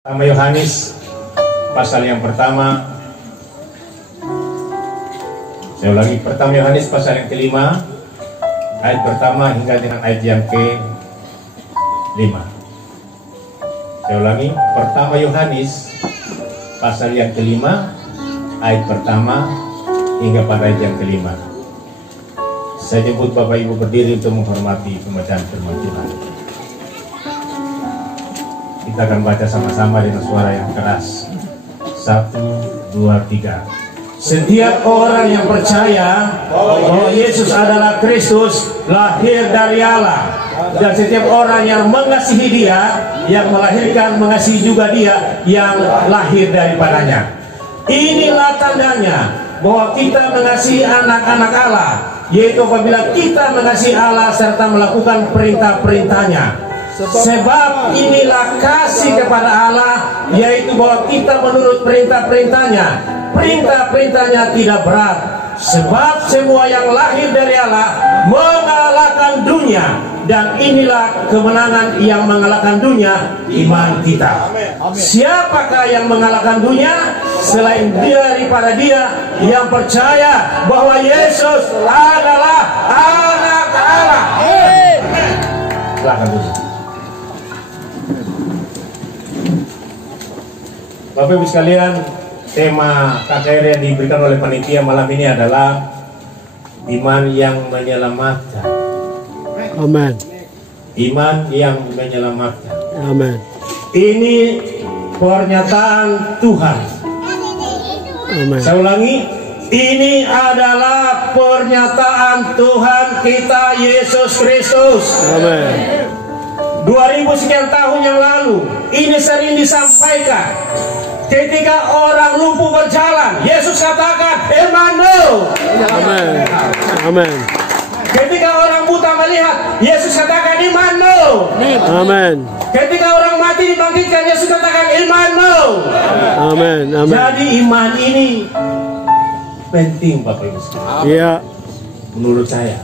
Pertama Yohanes pasal yang pertama. Saya ulangi, pertama Yohanes pasal yang kelima, ayat pertama hingga dengan ayat yang ke-5. Saya ulangi, pertama Yohanes pasal yang kelima, ayat pertama hingga pada ayat yang ke-5. Saya jemput Bapak Ibu berdiri untuk menghormati pembacaan firman Tuhan. Kita akan baca sama-sama dengan suara yang keras. 1, 2, 3. Setiap orang yang percaya bahwa Yesus adalah Kristus, lahir dari Allah, dan setiap orang yang mengasihi Dia, yang melahirkan mengasihi juga Dia yang lahir daripadanya. Inilah tandanya bahwa kita mengasihi anak-anak Allah, yaitu apabila kita mengasihi Allah serta melakukan perintah-perintahnya. Sebab inilah kasih kepada Allah, yaitu bahwa kita menurut perintah-perintahnya. Perintah-perintahnya tidak berat, sebab semua yang lahir dari Allah mengalahkan dunia. Dan inilah kemenangan yang mengalahkan dunia, iman kita. Siapakah yang mengalahkan dunia selain daripada Dia yang percaya bahwa Yesus adalah anak Allah? Silakan dulu. Bapak Ibu sekalian, tema KKR yang diberikan oleh panitia malam ini adalah iman yang menyelamatkan. Amin. Iman yang menyelamatkan. Amin. Ini pernyataan Tuhan. Amin. Saya ulangi, ini adalah pernyataan Tuhan kita Yesus Kristus. Amin. 2000 sekian tahun yang lalu, ini sering disampaikan. Ketika orang lumpuh berjalan, Yesus katakan, Emmanuel. Amin. Amin. Ketika orang buta melihat, Yesus katakan, Emmanuel. Amin. Ketika orang mati dibangkitkan, Yesus katakan, Emmanuel. Amin. Amin. Jadi iman ini penting, Bapak Ibu sekalian. Iya. Menurut saya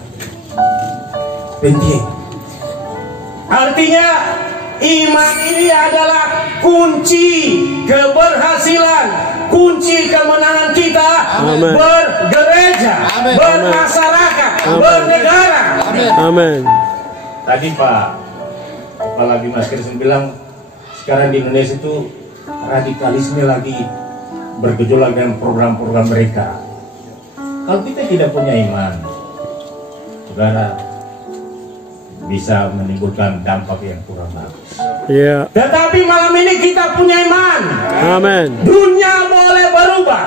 penting. Artinya iman ini adalah kunci keberhasilan, kunci kemenangan kita. Amen. Bergereja, amen. Bermasyarakat, amen. Bernegara. Amin. Tadi Pak Kepala Bimas Kristen bilang sekarang di Indonesia itu radikalisme lagi bergejolak dengan program-program mereka. Kalau kita tidak punya iman, saudara, bisa menimbulkan dampak yang kurang bagus. Iya. Tetapi malam ini kita punya iman. Amin. Dunia boleh berubah.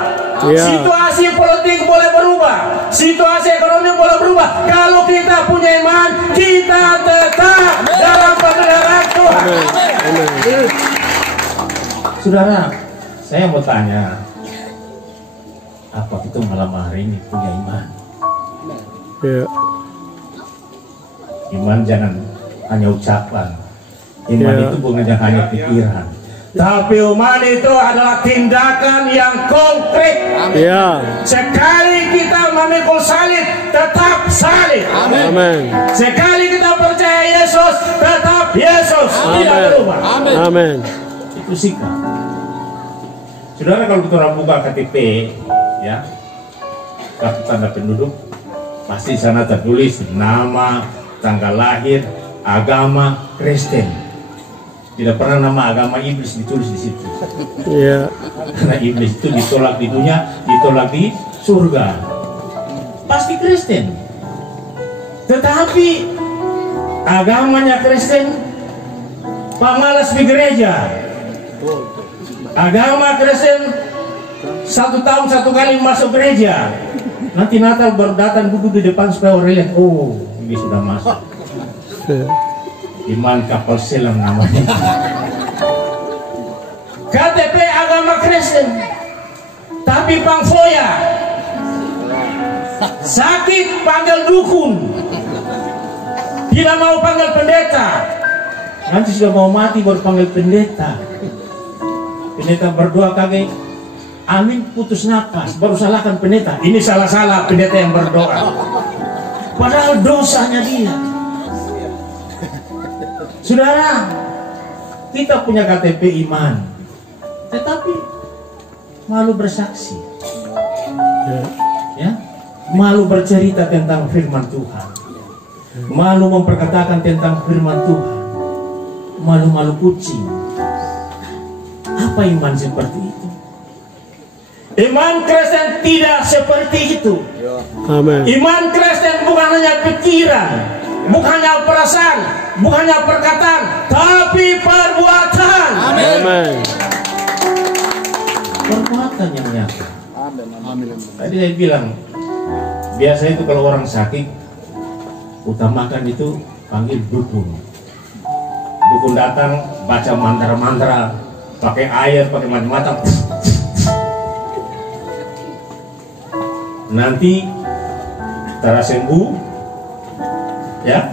Iya. Situasi politik boleh berubah. Situasi ekonomi boleh berubah. Kalau kita punya iman, kita tetap dalam pemeliharaan Tuhan. Amin. Amin. Saudara, saya mau tanya, apa kita malam hari ini punya iman? Iya. Iman jangan hanya ucapan. Iman itu bukan hanya pikiran. Tapi iman itu adalah tindakan yang konkret. Iya. Sekali kita memikul salib, tetap salib. Amin. Sekali kita percaya Yesus, tetap Yesus. Tidak berubah. Amin. Itu sikap. Saudara, kalau kita orang buka KTP, ya, kartu tanda penduduk, pasti di sana tertulis nama, tanggal lahir, agama Kristen. Tidak pernah nama agama iblis ditulis di situ. Iya. Karena iblis itu ditolak di dunia, ditolak di surga. Pasti Kristen. Tetapi agamanya Kristen, pemalas di gereja. Agama Kristen 1 tahun 1 kali masuk gereja. Nanti Natal baru datang duduk di depan supaya orang lihat, oh ini sudah masuk. Iman kapal selam namanya. KTP agama Kristen, tapi pangfoya. Sakit panggil dukun, tidak mau panggil pendeta. Nanti sudah mau mati baru panggil pendeta. Pendeta berdoa kagak amin, putus napas, baru salahkan pendeta. Ini salah-salah pendeta yang berdoa, padahal dosanya dia. Saudara, kita punya KTP iman, tetapi malu bersaksi, Ya. ya, malu bercerita tentang firman Tuhan, malu memperkatakan tentang firman Tuhan, malu-malu kucing. Apa iman seperti itu? Iman Kristen tidak seperti itu. Amin. Iman Kristen bukan hanya pikiran, bukan hanya perasaan, bukan hanya perkataan, tapi perbuatan. Amin. Perbuatan yang nyata. Tadi saya bilang, biasa itu kalau orang sakit, utamakan itu panggil dukun. Dukun datang, baca mantra-mantra, pakai air, pakai macam-macam. Nanti setelah sembuh, ya,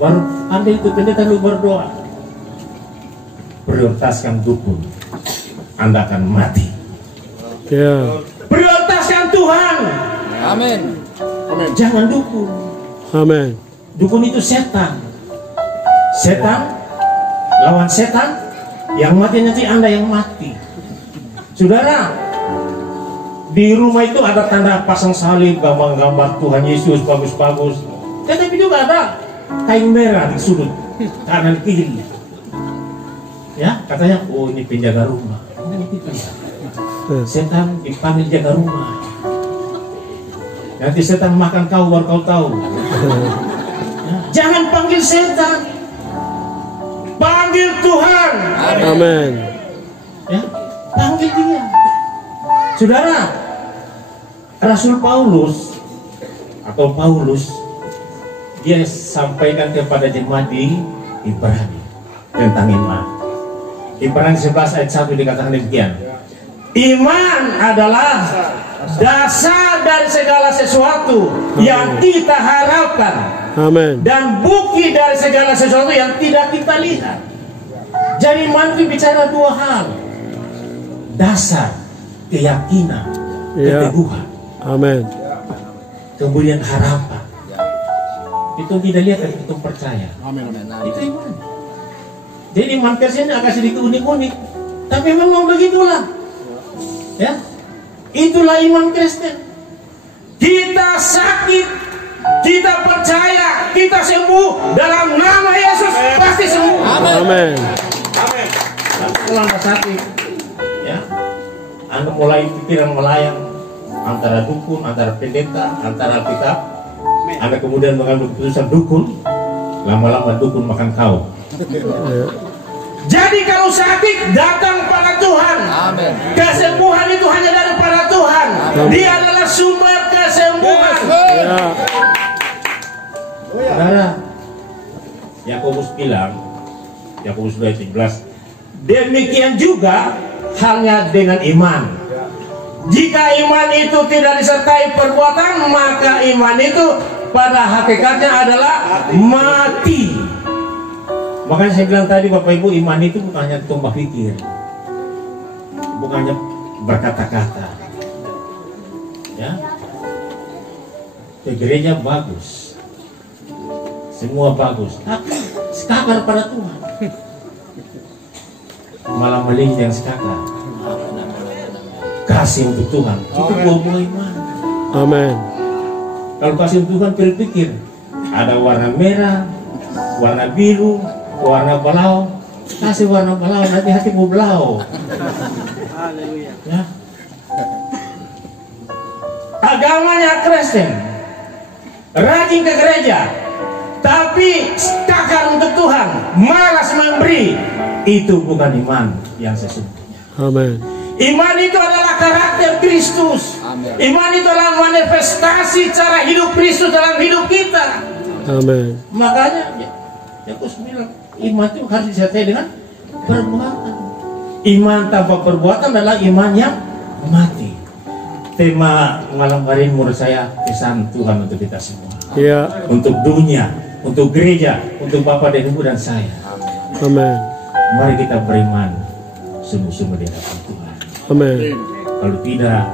baru ambil itu pendeta lu berdoa. Prioritaskan dukun, Anda akan mati. Ya. Prioritaskan Tuhan. Amin. Jangan dukun. Amin. Dukun itu setan. Setan lawan setan, yang mati nanti Anda yang mati. Saudara, di rumah itu ada tanda pasang salib, gambar-gambar Tuhan Yesus bagus-bagus. Tetapi juga ada kain merah di sudut kanan kiri. Ya, katanya, oh ini penjaga rumah. Setan dipanggil jaga rumah. Nanti setan makan kau baru kau tahu. Ya, jangan panggil setan, panggil Tuhan. Amin. Ya, panggil Dia. Saudara, Rasul Paulus atau Paulus, dia sampaikan kepada jemaat di Ibrani tentang iman. Ibrani 11 ayat 1 dikatakan demikian. Iman adalah dasar dari segala sesuatu yang kita harapkan. Amin. Dan bukti dari segala sesuatu yang tidak kita lihat. Jadi iman itu bicara dua hal. Dasar, keyakinan, Ya. keteguhan. Amin. Kemudian harapan. Itu tidak lihat, tapi itu percaya. Itu iman. Jadi iman Kristen agak sedikit unik-unik, tapi memang begitulah. Ya, itulah iman Kristen. Kita sakit, kita percaya, kita sembuh dalam nama Yesus, pasti sembuh. Amin. Amin. Kalau Anda sakit, ya, Anda mulai pikiran melayang antara dukun, antara pendeta, antara Alkitab. Anda kemudian mengambil keputusan dukun, lama-lama dukun makan kau. Ya. Jadi kalau sakit, datang pada Tuhan. Amin. Kesembuhan itu hanya daripada Tuhan. Dia adalah sumber kesembuhan. Ya. Saudara, Yakobus bilang, Yakobus 2:17, demikian juga halnya dengan iman. Jika iman itu tidak disertai perbuatan, maka iman itu pada hakikatnya adalah mati. Makanya saya bilang tadi, Bapak Ibu, iman itu bukan hanya tumbuh pikir, bukan hanya berkata-kata. Ya, ke gereja bagus, semua bagus, tapi sekakar pada Tuhan. Malah melihat yang sekakar. Kasih untuk Tuhan, itu buah-buah iman. Amin. Kalau kasih untuk Tuhan, pikir ada warna merah, warna biru, warna belau. Kasih warna belau, nanti hatimu belau. Ya. Agamanya Kristen, rajin ke gereja, tapi takar untuk Tuhan, malas memberi. Itu bukan iman yang sesungguhnya. Amin. Iman itu adalah karakter Kristus. Iman itu adalah manifestasi cara hidup Kristus dalam hidup kita. Amin. Makanya Yakobus bilang, iman itu harus disertai dengan perbuatan. Iman tanpa perbuatan adalah iman yang mati. Tema malam hari ini menurut saya pesan Tuhan untuk kita semua. Ya. Untuk dunia, untuk gereja, untuk Bapak dan Ibu dan saya. Amin. Mari kita beriman sungguh-sungguh di hadapan Tuhan. Amin. Kalau tidak,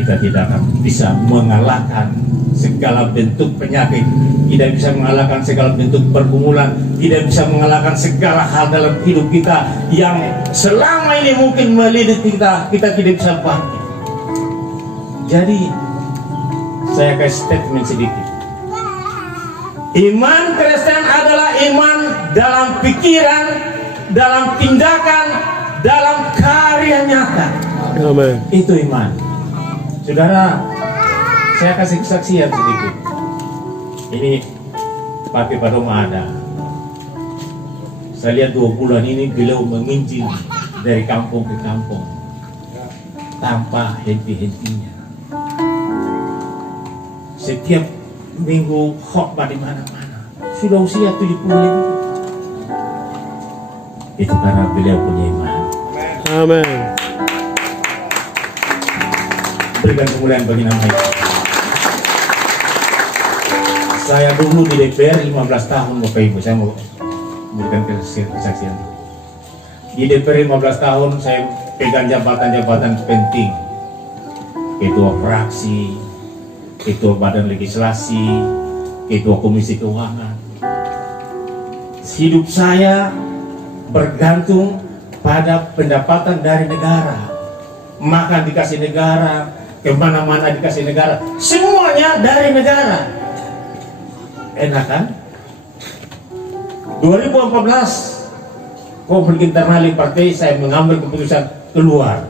kita tidak akan bisa mengalahkan segala bentuk penyakit, tidak bisa mengalahkan segala bentuk pergumulan, tidak bisa mengalahkan segala hal dalam hidup kita yang selama ini mungkin melilit kita tidak bisa bangkit. Jadi saya kasih statement sedikit. Iman Kristen adalah iman dalam pikiran, dalam tindakan, dalam karya nyata. Amen. Itu iman. Saudara, saya kasih kesaksian sedikit. Ini Pak Padoma ada. Saya lihat 2 bulan ini beliau menginjil dari kampung ke kampung tanpa henti-hentinya. Setiap minggu khotbah di mana-mana. Sudah usia 75. Itu karena beliau punya iman. Amen. Berikan kemuliaan bagi nama itu. Saya dulu di DPR 15 tahun Bapak Ibu. Saya mau berikan kesaksian. Di DPR 15 tahun saya pegang jabatan-jabatan penting. Ketua fraksi, Ketua Badan Legislasi, Ketua Komisi Keuangan. Hidup saya bergantung pada pendapatan dari negara. Makan dikasih negara, kemana-mana dikasih negara, semuanya dari negara. Enak kan? 2014 konflik internal di partai, saya mengambil keputusan keluar.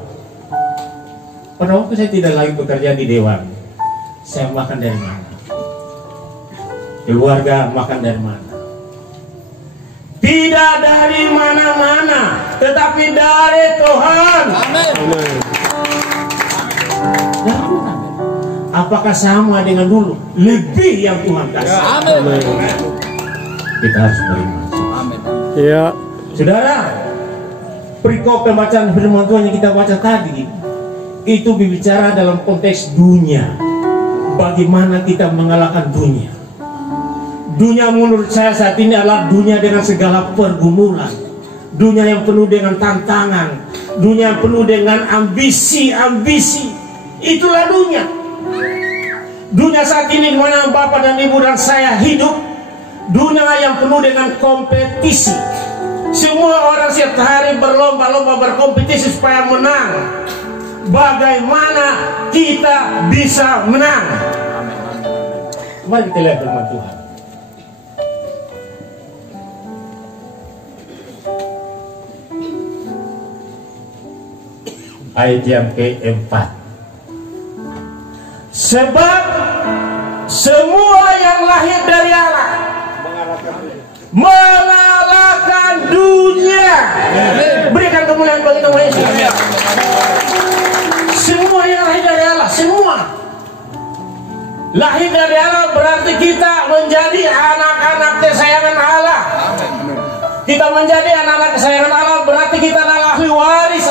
Pada waktu saya tidak lagi bekerja di dewan, saya makan dari mana? Keluarga makan dari mana? Tidak dari mana-mana, tetapi dari Tuhan. Amin. Apakah sama dengan dulu? Lebih yang Tuhan kasih. Amin. Kita harus beriman. Amin. Ya. Saudara, perikop pembacaan firman Tuhan yang kita baca tadi itu berbicara dalam konteks dunia. Bagaimana kita mengalahkan dunia? Dunia menurut saya saat ini adalah dunia dengan segala pergumulan, dunia yang penuh dengan tantangan, dunia yang penuh dengan ambisi-ambisi. Itulah dunia. Dunia saat ini di mana Bapak dan Ibu dan saya hidup, dunia yang penuh dengan kompetisi. Semua orang setiap hari berlomba-lomba berkompetisi supaya menang. Bagaimana kita bisa menang? Mari kita lihat firman Tuhan. Ayat yang keempat. Sebab semua yang lahir dari Allah mengalahkan dunia. Berikan kemuliaan bagi nama Yesus. Semua yang lahir dari Allah, semua lahir dari Allah berarti kita menjadi anak-anak kesayangan Allah. Kita menjadi anak-anak kesayangan Allah berarti kita adalah ahli waris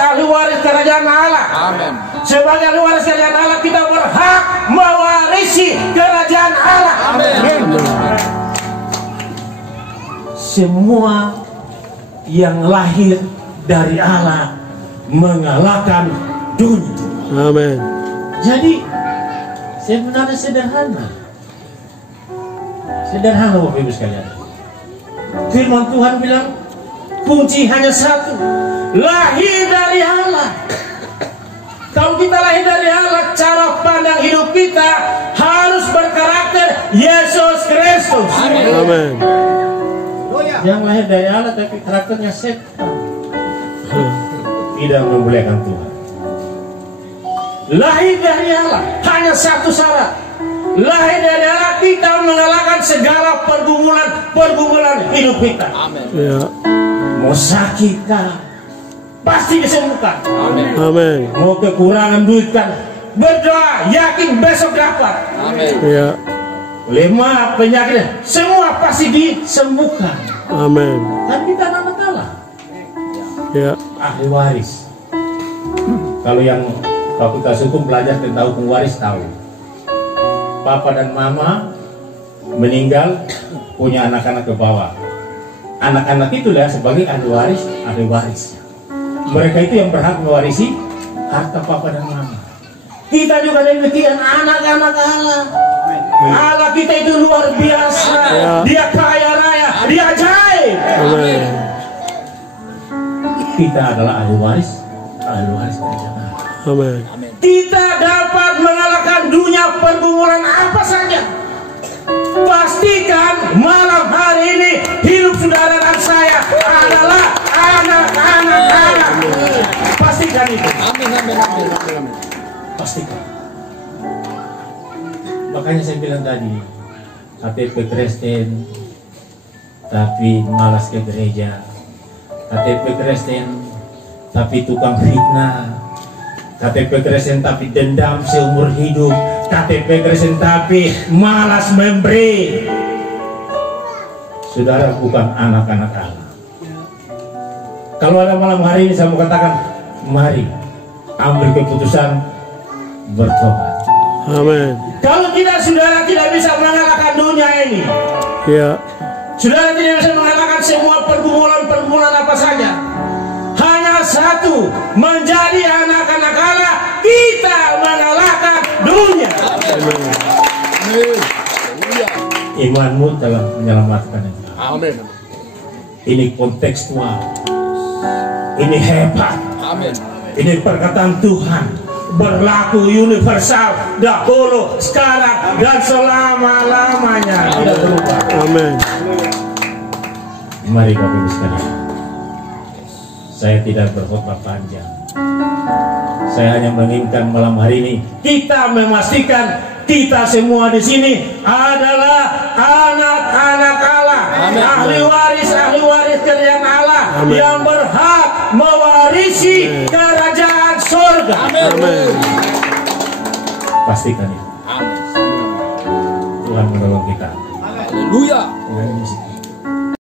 kerajaan Allah. Amin. Sebagai ahli waris kerajaan Allah kita berhak mewarisi kerajaan Allah. Amin. Semua yang lahir dari Allah mengalahkan dunia. Amin. Jadi sebenarnya sederhana. Sederhana Bapak Ibu sekalian. Firman Tuhan bilang kunci hanya satu, lahir dari Allah. Kalau kita lahir dari Allah, cara pandang hidup kita harus berkarakter Yesus Kristus. Amin. Yang lahir dari Allah tapi karakternya setan, tidak memuliakan Tuhan. Lahir dari Allah hanya satu syarat, lahir dari Allah kita mengalahkan segala pergumulan hidup kita. Amin. Ya. Mau sakit kan, pasti disembuhkan. Amin. Amin. Mau kekurangan duit kan, berdoa yakin besok dapat. Amin. Ya. Lemah penyakit semua pasti disembuhkan. Amin. Tapi kita anak Allah, Ya. ahli waris. Kalau yang fakultas hukum belajar tentang hukum waris tahu. Papa dan mama meninggal punya anak-anak ke bawah. Anak-anak itulah sebagai ahli waris. Mereka itu yang berhak mewarisi harta papa dan mama. Kita juga demikian, anak-anak Allah. Allah kita itu luar biasa. Dia kaya raya, dia ajaib. Amin. Kita adalah ahli waris kerajaan Allah. Amin. Kita dapat mengalahkan dunia pergumulan apa saja. Pastikan malam hari ini hidup saudara dan saya adalah anak-anak Allah. Pastikan itu. Amin. Pastikan. Makanya saya bilang tadi, KTP Kristen tapi malas ke gereja, KTP Kristen tapi tukang fitnah, KTP Kristen tapi dendam seumur hidup, KTP Kristen tapi malas memberi. Saudara bukan anak-anak Allah. Kalau ada malam hari ini saya mau katakan, mari ambil keputusan bertobat. Amin. Kalau kita saudara tidak bisa mengalahkan dunia ini, Ya. saudara tidak bisa mengalahkan semua pergumulan apa saja. Hanya satu, menjadi anak-anak Allah, kita mengalahkan dunia. Imanmu telah menyelamatkan engkau. Amin. Ini kontekstual, ini hebat, Amin. ini perkataan Tuhan. Berlaku universal dahulu, sekarang, dan selama-lamanya, tidak berubah. Amin. Mari Bapak Ibu sekalian, saya tidak berkhotbah panjang. Saya hanya menginginkan malam hari ini kita memastikan kita semua di sini adalah anak-anak Allah, ahli waris kerajaan Allah. Amin. Yang berhak mewarisi kerajaan surga. Amin. Pastikan itu. Amin. Tuhan menolong kita. Haleluya. Dengan musik.